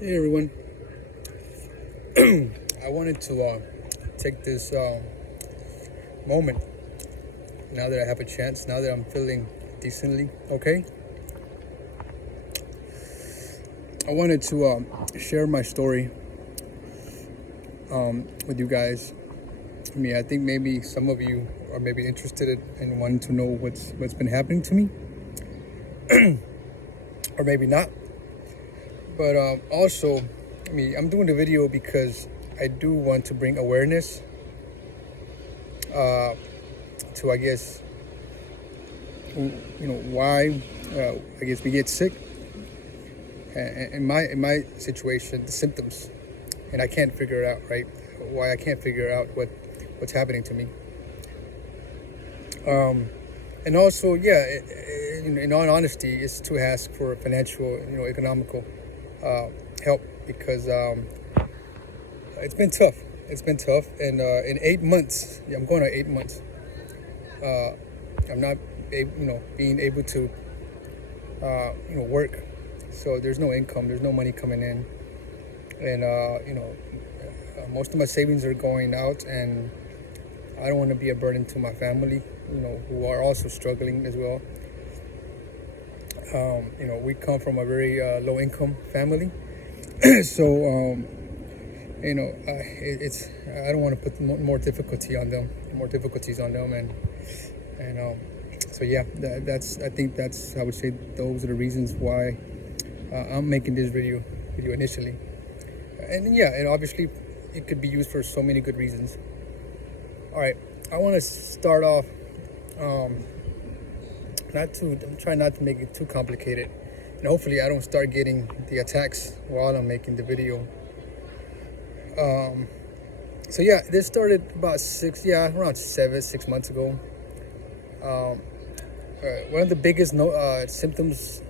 Hey everyone. I wanted to take this moment now that I have a chance, now that I'm feeling decently okay. I wanted to share my story with you guys. I think maybe some of you are maybe interested in wanting to know what's been happening to me, or maybe not. But also, I'm doing the video because I do want to bring awareness to, I guess, why I guess we get sick. In my situation, the symptoms, and I can't figure it out, right? Why I can't figure out what's happening to me. And also, yeah, in all honesty, it's to ask for financial, economical help because it's been tough. It's been tough, and in 8 months, I'm going on 8 months. I'm not, being able to, work. So there's no income. There's no money coming in, and most of my savings are going out, and I don't want to be a burden to my family, who are also struggling as well. We come from a very low income family, so it's I don't want to put more difficulties on them, and so yeah, I think that's I would say those are the reasons why I'm making this video initially, and yeah, and obviously it could be used for so many good reasons. All right, I want to start off. I'm trying not to make it too complicated, and hopefully I don't start getting the attacks while I'm making the video. So yeah, this started about around 6 months ago. One of the biggest symptoms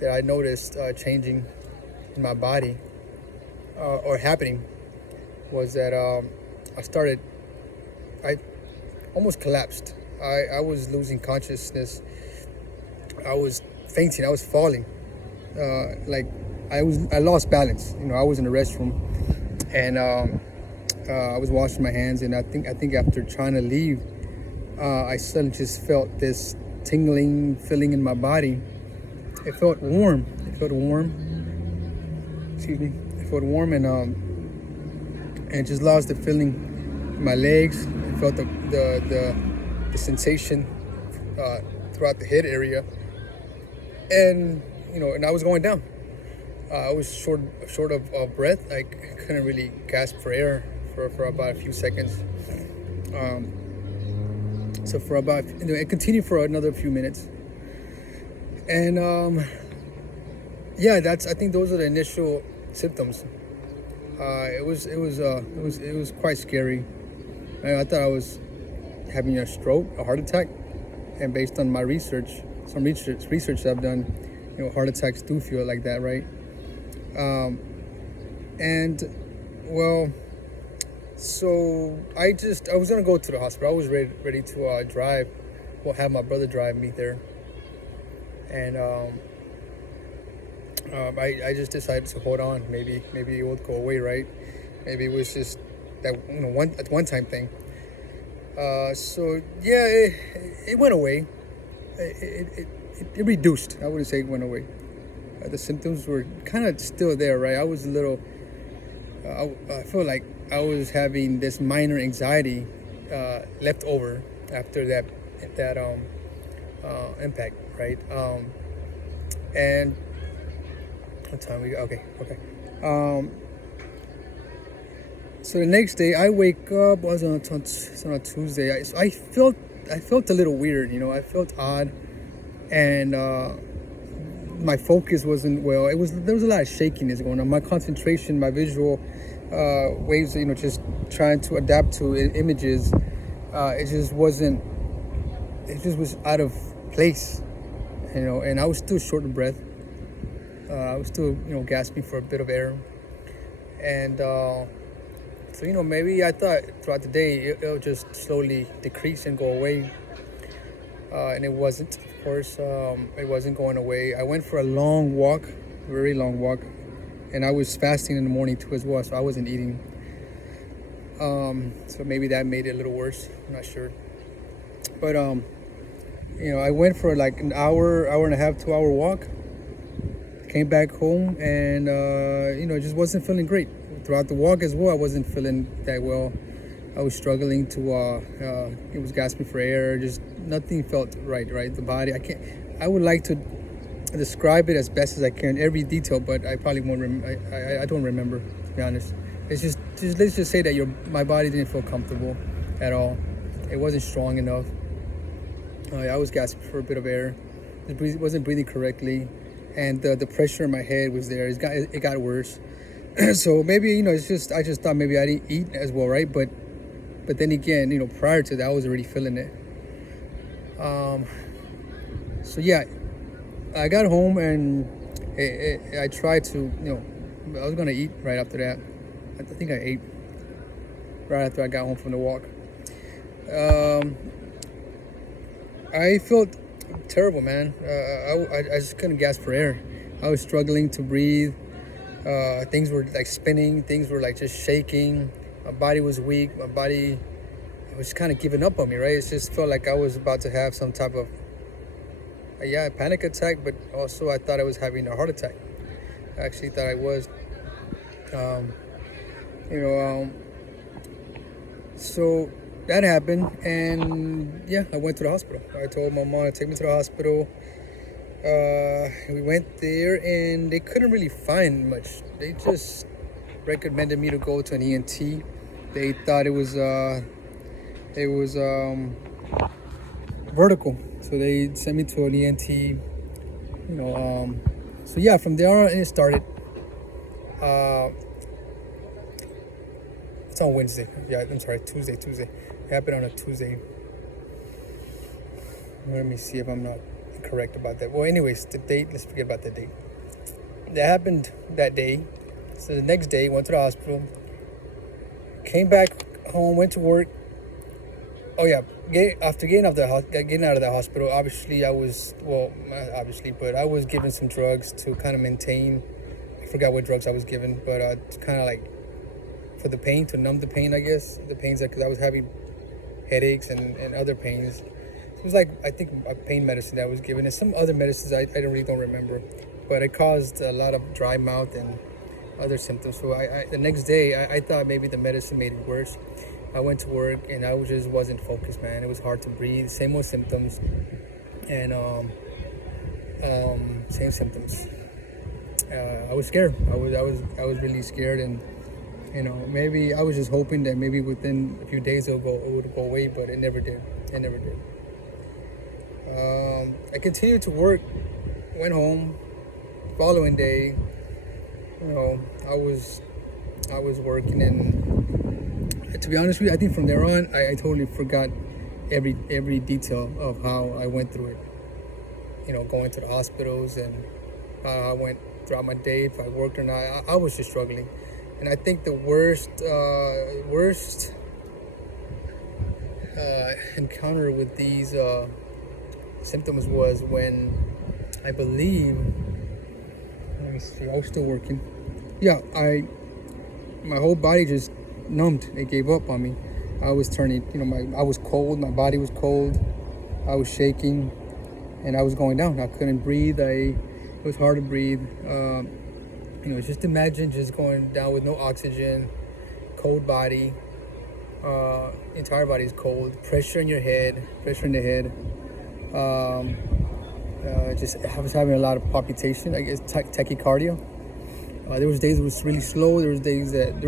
that I noticed changing in my body or happening was that I almost collapsed. I was losing consciousness. I was fainting. I was falling. I lost balance. I was in the restroom, and I was washing my hands, and I think after trying to leave, I suddenly just felt this tingling feeling in my body. It felt warm. Excuse me. It felt warm, and just lost the feeling in my legs. I felt the sensation throughout the head area, and and I was going down. I was short of breath. I couldn't really gasp for air for about a few seconds. So for about it continued for another few minutes, and I think those are the initial symptoms. It was quite scary. I thought I was having a stroke, a heart attack, and based on my research I've done, heart attacks do feel like that, right? And well, so I was gonna go to the hospital. I was ready to drive. Well, have my brother drive me there, and I just decided to hold on. Maybe it would go away, right? Maybe it was just that one time thing. So yeah, it went away. It reduced. I wouldn't say it went away. The symptoms were kind of still there, right? I was a little. I felt like I was having this minor anxiety left over after that impact, right? And what time we got? Okay. So the next day I wake up. Was on a Tuesday. I felt a little weird. I felt odd, and my focus wasn't well. There was a lot of shakiness going on. My concentration, my visual waves, just trying to adapt to images. It just wasn't. It just was out of place, And I was still short of breath. I was still, gasping for a bit of air, and so maybe I thought throughout the day it'll just slowly decrease and go away, and it wasn't. Of course, it wasn't going away. I went for a long walk, very long walk, and I was fasting in the morning too as well, so I wasn't eating. So maybe that made it a little worse. I'm not sure, but I went for like an hour and a half, 2 hour walk. Came back home and just wasn't feeling great throughout the walk as well. I wasn't feeling that well. I was struggling to. It was gasping for air. Just nothing felt right. The body. I would like to describe it as best as I can, every detail, but I probably won't. I don't remember, to be honest. It's just let's just say that my body didn't feel comfortable at all. It wasn't strong enough. I was gasping for a bit of air. Wasn't breathing correctly, and the pressure in my head was there. It got worse. So maybe it's just I just thought maybe I didn't eat as well, right? But then again, prior to that, I was already feeling it. So yeah, I got home and I tried to, I was gonna eat right after that. I think I ate right after I got home from the walk. I felt terrible, man. I just couldn't gasp for air. I was struggling to breathe. Things were like spinning. Things were like just shaking. My body was weak. My body was kind of giving up on me, right? It just felt like I was about to have some type of a panic attack, but also I thought I was having a heart attack. I actually thought I was. So that happened, and yeah, I went to the hospital. I told my mom to take me to the hospital. We went there, and they couldn't really find much. They just recommended me to go to an ENT. They thought it was vertical, so they sent me to an ENT. So yeah, from there on it started. It's on Wednesday. Yeah, I'm sorry, Tuesday. It happened on a Tuesday. Let me see if I'm not correct about that. Well, anyways, the date, let's forget about the date. That happened that day. So the next day, went to the hospital. Came back home, went to work. Oh yeah, after getting out of the hospital, obviously I was, well, not obviously, but I was given some drugs to kind of maintain. I forgot what drugs I was given, but to kind of like for the pain, to numb the pain, I guess. The pains, because I was having headaches and other pains. It was like, I think, a pain medicine that I was given, and some other medicines I really don't remember. But it caused a lot of dry mouth and other symptoms. So the next day, I thought maybe the medicine made it worse. I went to work and I just wasn't focused, man. It was hard to breathe. Same old symptoms, and same symptoms. I was scared. I was really scared, and maybe I was just hoping that maybe within a few days it would go away, but it never did. I continued to work. Went home. Following day, I was working, and to be honest with you, I think from there on, I totally forgot every detail of how I went through it. Going to the hospitals and how I went throughout my day, if I worked or not. I was just struggling, and I think the worst encounter with these symptoms was when I believe. Let me see. I was still working. Yeah, my whole body just numbed. It gave up on me. I was turning. I was cold. My body was cold. I was shaking, and I was going down. I couldn't breathe. It was hard to breathe. Just imagine just going down with no oxygen, cold body. Entire body is cold. Pressure in your head. Pressure in the head. I was having a lot of palpitation, I guess, tachycardia. There was days it was really slow. There were days that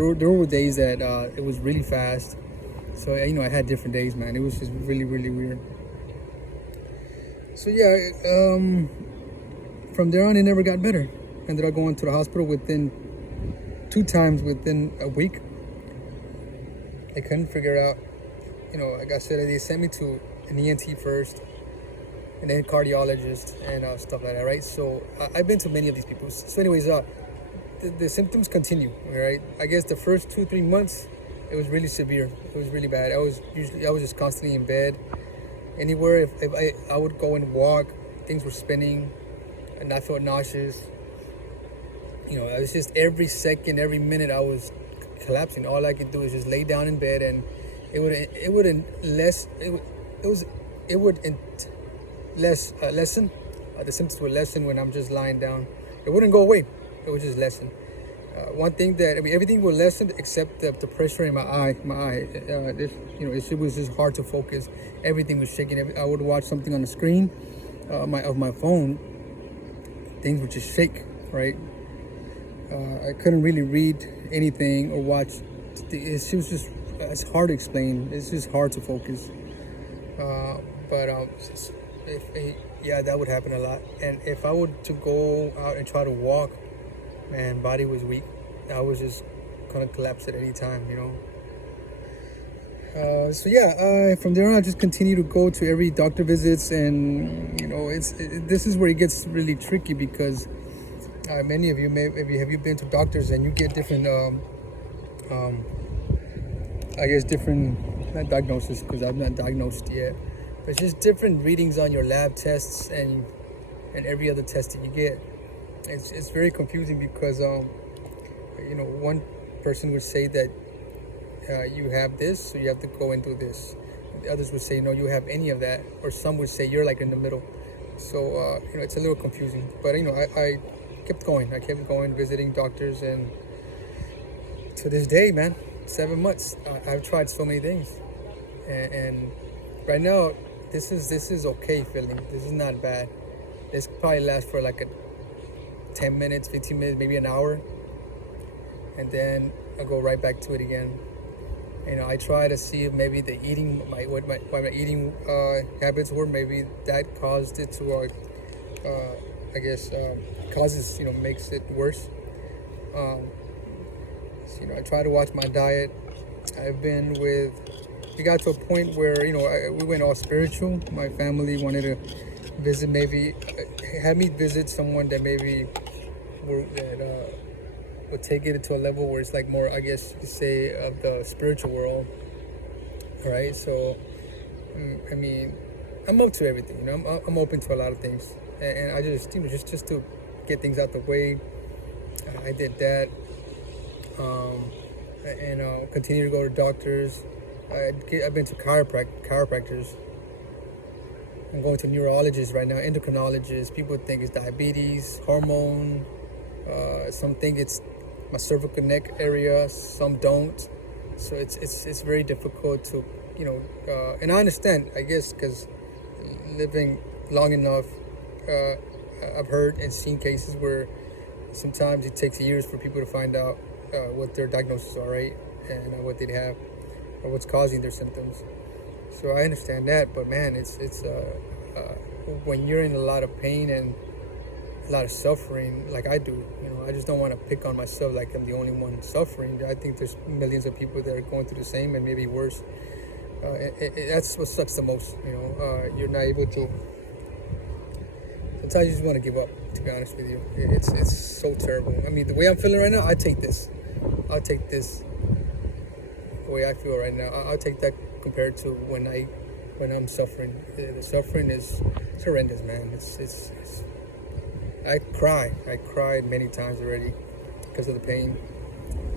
it was really fast. So I had different days, man. It was just really, really weird. So yeah, from there on, it never got better. Ended up going to the hospital two times within a week. They couldn't figure it out. Like I said, they sent me to an ENT first, and then cardiologist and stuff like that, right? So I've been to many of these people. So anyways, the symptoms continue, right? I guess the first 2-3 months, it was really severe. It was really bad. I was just constantly in bed. Anywhere, if I would go and walk, things were spinning, and I felt nauseous. it was just every second, every minute I was collapsing. All I could do is just lay down in bed, and it would lessen. The symptoms would lessen when I'm just lying down. It wouldn't go away. It would just lessen. One thing that everything will lessen except the pressure in my eye. It was just hard to focus. Everything was shaking. I would watch something on the screen, of my phone. Things would just shake. Right. I couldn't really read anything or watch. It's hard to explain. It's just hard to focus. That would happen a lot. And if I were to go out and try to walk, man, body was weak. I was just gonna collapse at any time, From there on, I just continue to go to every doctor visits, and this is where it gets really tricky because many of you have you been to doctors and you get different, different, not diagnosis because I'm not diagnosed yet, but just different readings on your lab tests and every other test that you get. It's very confusing because one person would say that you have this, so you have to go and do this. The others would say no, you have any of that, or some would say you're like in the middle. So it's a little confusing. But I kept going. I kept going, visiting doctors, and to this day, man, 7 months. I've tried so many things, and right now, this is okay feeling. This is not bad. This probably lasts for like 10 minutes, 15 minutes, maybe an hour, and then I go right back to it again. I try to see if maybe the eating, what my eating habits were. Maybe that caused it to, causes, makes it worse. I try to watch my diet. We got to a point where, we went all spiritual. My family wanted to visit, had me visit someone that maybe would take it to a level where it's like more, I guess you say, of the spiritual world. All right, so I'm up to everything. I'm open to a lot of things, and I just just to get things out the way. I did that, and I'll continue to go to doctors. I've been to chiropractors. I'm going to neurologists right now, endocrinologists. People think it's diabetes, hormone. Some think it's my cervical neck area. Some don't. So it's very difficult to, and I understand, I guess, because living long enough, I've heard and seen cases where sometimes it takes years for people to find out what their diagnoses are, right, and what they have or what's causing their symptoms. So I understand that, but man, it's when you're in a lot of pain and a lot of suffering, like I do, I just don't want to pick on myself like I'm the only one suffering. I think there's millions of people that are going through the same and maybe worse. That's what sucks the most. You're not able to. Sometimes you just want to give up. To be honest with you, it's so terrible. I mean, the way I'm feeling right now, I'll take this. The way I feel right now, I'll take that compared to when I'm suffering. The suffering is horrendous, man. I cried many times already because of the pain.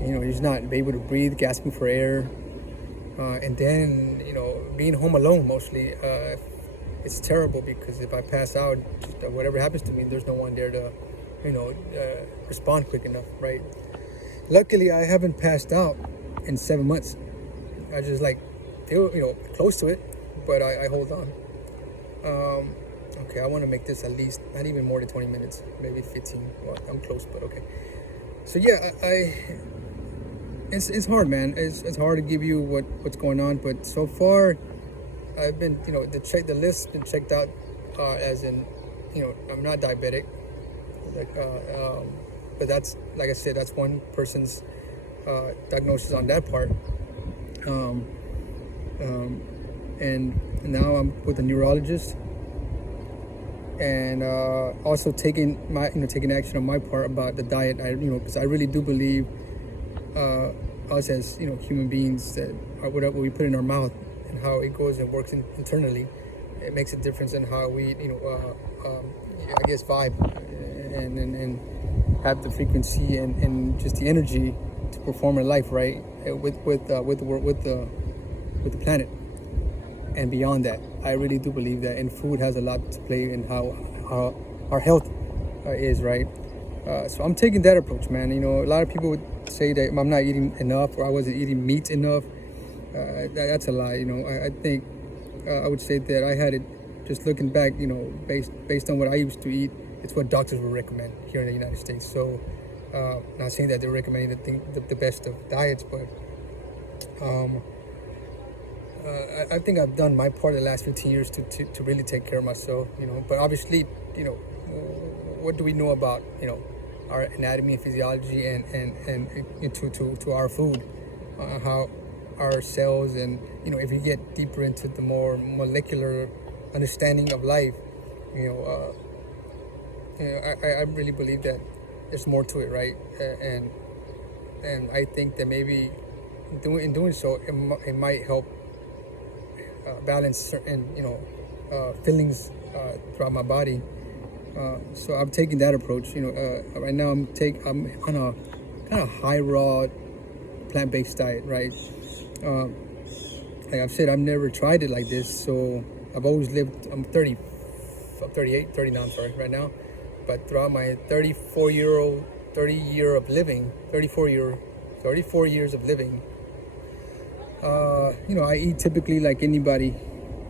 You're just not able to breathe, gasping for air, and then being home alone mostly. It's terrible because if I pass out, whatever happens to me, there's no one there to, respond quick enough, right? Luckily, I haven't passed out in 7 months. I just feel, close to it, but I hold on. Okay, I want to make this at least not even more than 20 minutes, maybe 15. Well, I'm close, but okay. So yeah, it's hard, man. It's hard to give you what's going on, but so far, I've been, the list's been checked out, as in, I'm not diabetic, but that's, like I said, that's one person's diagnosis on that part. And now I'm with a neurologist, and also taking action on my part about the diet. Because I really do believe us as human beings, that whatever we put in our mouth and how it goes and works internally, it makes a difference in how we vibe and have the frequency and just the energy to perform in life, right? With the planet and beyond that. I really do believe that, and food has a lot to play in how our health is, right? So I'm taking that approach, man. You know, a lot of people would say that I'm not eating enough or I wasn't eating meat enough. That's a lie. You know, I think I would say that I had it. Just looking back, you know, based on what I used to eat, it's what doctors would recommend here in the United States. So, not saying that they're recommending the best of diets, but I think I've done my part the last 15 years to really take care of myself, you know. But obviously, you know, what do we know about, you know, our anatomy and physiology and to our food, how our cells, and, you know, if you get deeper into the more molecular understanding of life, you know, I really believe that there's more to it, right? And I think that maybe in doing so, it might help balance certain, you know, feelings throughout my body. So I'm taking that approach. You know, right now I'm on a kind of high raw plant-based diet, right? Like I've said, I've never tried it like this. So I've always lived. I'm 30 now. I'm sorry, right now. But throughout my 34 years of living, you know, I eat typically like anybody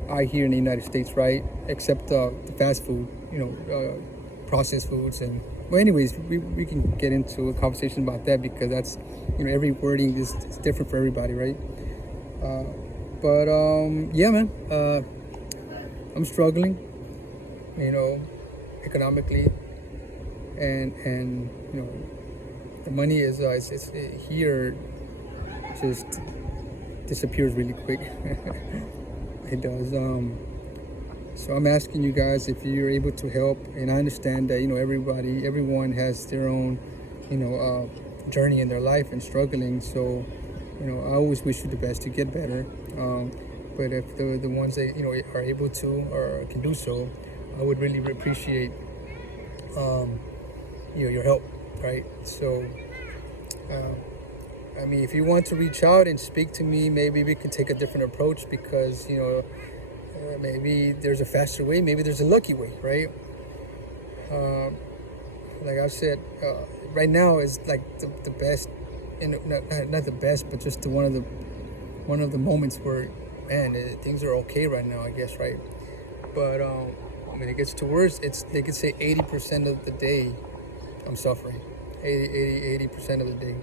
out here in the United States, right? Except the fast food, you know, processed foods. And well, anyways, we can get into a conversation about that, because that's, you know, every wording is different for everybody, right? But yeah, man, I'm struggling, you know, economically, and you know, the money is it's here, just disappears really quick. It does. So I'm asking you guys if you're able to help, and I understand that, you know, everyone has their own, you know, journey in their life and struggling. So, you know, I always wish you the best to get better. But if the ones that, you know, are able to or can do so, I would really appreciate, you know, your help, right? So, I mean, if you want to reach out and speak to me, maybe we can take a different approach, because, you know, maybe there's a faster way, maybe there's a lucky way, right? Like I said, right now is like the best, and not the best, but just one of the moments where, man, things are okay right now, I guess, right? But when it gets to worse, they could say 80% of the day I'm suffering, 80% of the day.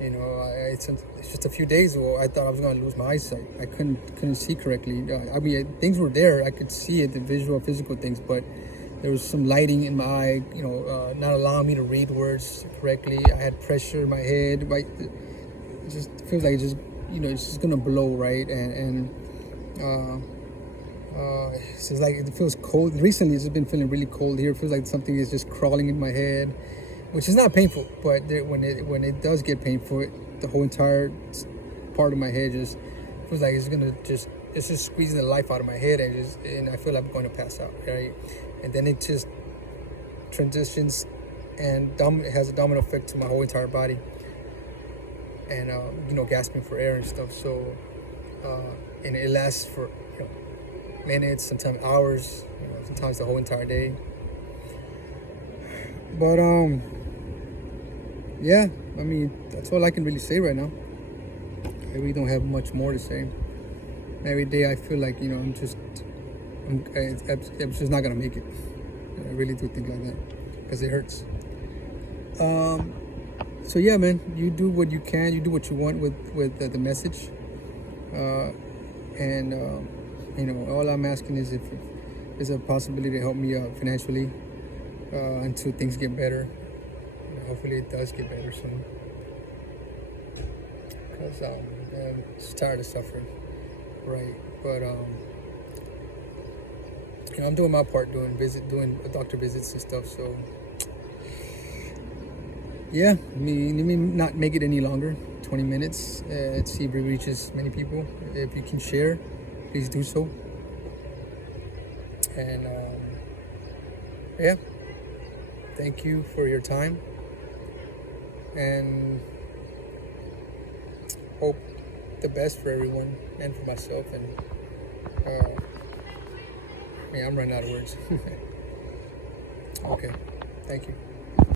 You know, it's just a few days ago, I thought I was going to lose my eyesight. I couldn't see correctly. I mean, things were there. I could see it, the visual, physical things, but there was some lighting in my eye, you know, not allowing me to read words correctly. I had pressure in my head. It just feels like it's just going to blow, right? And it's just like, it feels cold. Recently, it's been feeling really cold here. It feels like something is just crawling in my head, which is not painful, but when it does get painful, the whole entire part of my head just feels like it's just squeezing the life out of my head, and I feel like I'm going to pass out, right? And then it just transitions and it has a domino effect to my whole entire body, and you know, gasping for air and stuff. So and it lasts for, you know, minutes, sometimes hours, you know, sometimes the whole entire day. But yeah, I mean, that's all I can really say right now. I really don't have much more to say. Every day I feel like, you know, I'm just not gonna make it. I really do think like that, because it hurts. So yeah, man, you do what you can, you do what you want with the message, and you know, all I'm asking is if there's a possibility to help me out financially until things get better. Hopefully it does get better soon, because I'm just tired of suffering, right? But you know, I'm doing my part, doing doctor visits and stuff. So yeah, let me not make it any longer. 20 minutes. Let's see if it reaches many people. If you can share, please do so. And Yeah. Thank you for your time, and hope the best for everyone and for myself. And yeah, I'm running out of words. Okay. Thank you.